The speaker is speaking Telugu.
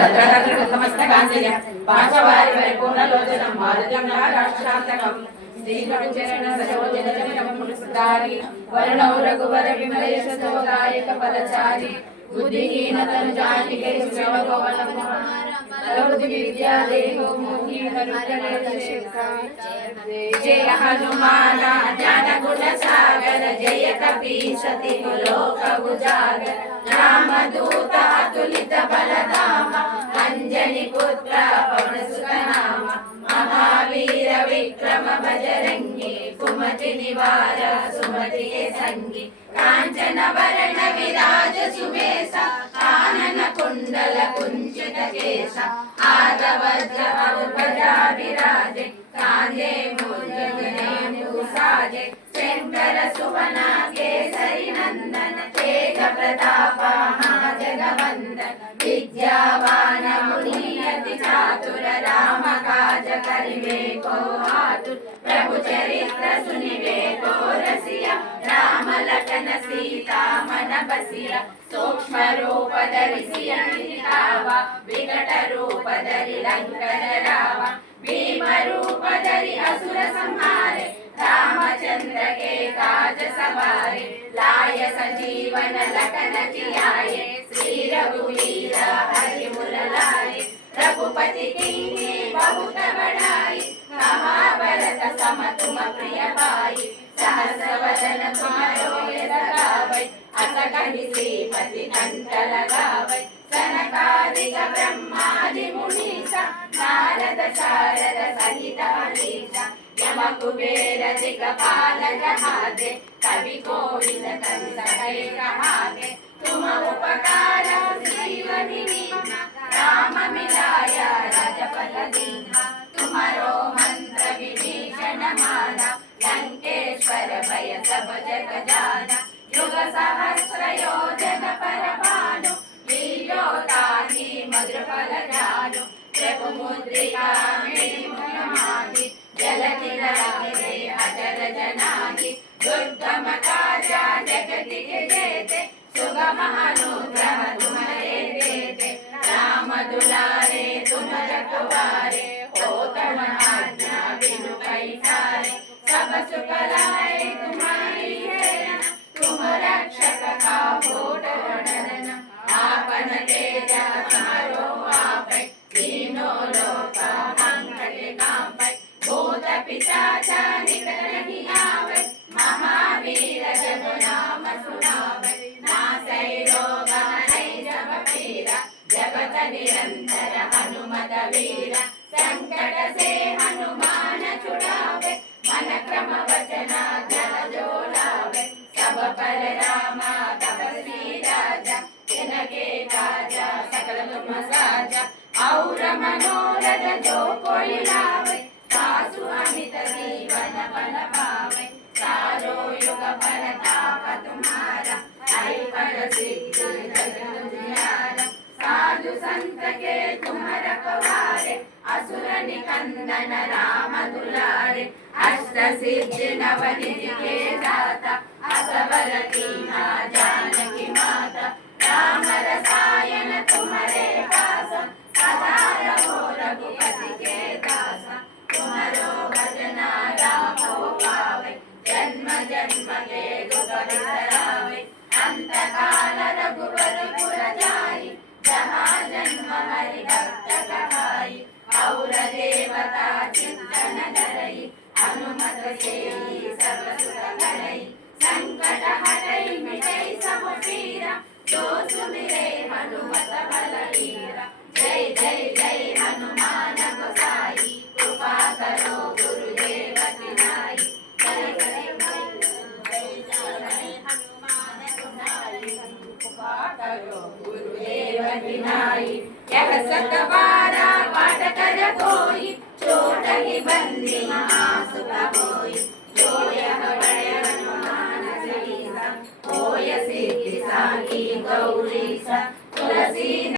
తత్రతత్రమస్తకాంజయ పాశవారి పరిపూర్ణలోచనం మారుతం రాక్షాంతకం శ్రీకరుచరణ సరోజన జనకం పురస్కారి వరుణౌ రఘువర విమల యశోదాయక పదచారి బుద్ధిహీనతను జానికే శివగోవనం నలవృతి విద్యా దేహో మోహి జయ హనుమాన జ్ఞాన గుణ సాగర జయ కపీశతి లోక ఉజాగర రామదూత అతులిత బలధామ అంజని పుత్ర పవన సుత నామ మహావీర విక్రమ బజరంగి కుమతి నివార సుమతి సంగి కాంచన వరణ విరాజ సువేశ కానన కుండల కుంచిత కేశ ఆదవజ్ర ఔపజా విరాజే కాందే మూర్ధనేము సాజే శంకర సువన కేసరి నందన తేజ ప్రతాప మహాజగవందన విద్యావాన మునియతి చాతుర రామ కాజ కరివే కో ఆతుర ప్రభు చరిత్ర సునివే కో రసియ రామ లఖన సీతా మన బసియ సూక్ష్మ రూప ధరిసియ నితావ వికట రూప ధరి లంకన రావ భీమ రూప ధరి అసుర సంహారే रामचंद्र के काज सवारे लाय सजीवन लखन जियाए श्री रघुवीर हरि मुरलाए रघुपति कीन्ही बहुत बड़ाई महाभारत सम तुम प्रिय भाई सहस वदन तुम्हारो यश गावै अस कहि श्रीपति कंठ लगावै सनकादिक ब्रह्मादि मुनीसा नारद शारद सहित अनीसा यम कुबेर दिक्पाल जहाते कवि कोविद कवि सहे कहाते तुम उपकार जीवन लीना राम मिलाया राजपद दीना तुम्हारो मंत्र विभीषण माना लंकेश्वर भय सब जग जाना युग सहस्र योजन पर भानु लील्योताहि मधुर फल जानु प्रभु मुद्रिका मेघमाहि जलधि रागिरे अजर जनाहि दुर्गम कार्या जगति के जेते सुगम अनुग्रह तुम्हारे देते राम दुलारे तुम रखवारे हो तम आज्ञा बिनु पैसारे सब सुख लाए तुम्हारी है तुम रक्षक काहू डरना आपन तेज तुम्हारो आपै तीनों लोक संकट कांपै भूत पिशाच निकट नहीं आवै महावीर जब नाम सुनावै नासै रोग हरै सब पीरा जगत निरंतर हनुमत वीरा संकट से हनुमान छुड़ावे मन क्रम वचन जल जो लावे सब पर रामा तपस्वी राजा तिनके काजा सकल तुम साजा और मनोरथ जो कोई लावे सासु अमित जीवन बल पावे सारो युग परताप तुम्हारा आई पर सिद्ध जगत जियारा साधु संत के तुम रखवारे असुर निकंदन राम दुलारे अष्ट सिद्धि नवनिधि के दाता असवर कीना जानकी माता राम रसायन तुम्हारे पास सदा रहो रघुपति के दास तुम्हारो भजना राम हो पावे जन्म जन्म के दुख बिसरावे अंत काल रघुपतिपुर जाई जहाँ जन्म हरि भक्त कहाई और देवता चिंतन धरई हनुमत से सब सुख करई संकट हटई मिटई सब पीरा जो सुमिरे हनुमत बलवीरा जय जय जय हनुमान गोसाई कृपा करो गुरुदेव की नाई जय जय हनुमान गोसाई कृपा करो गुरुदेव की नाई यह सत्य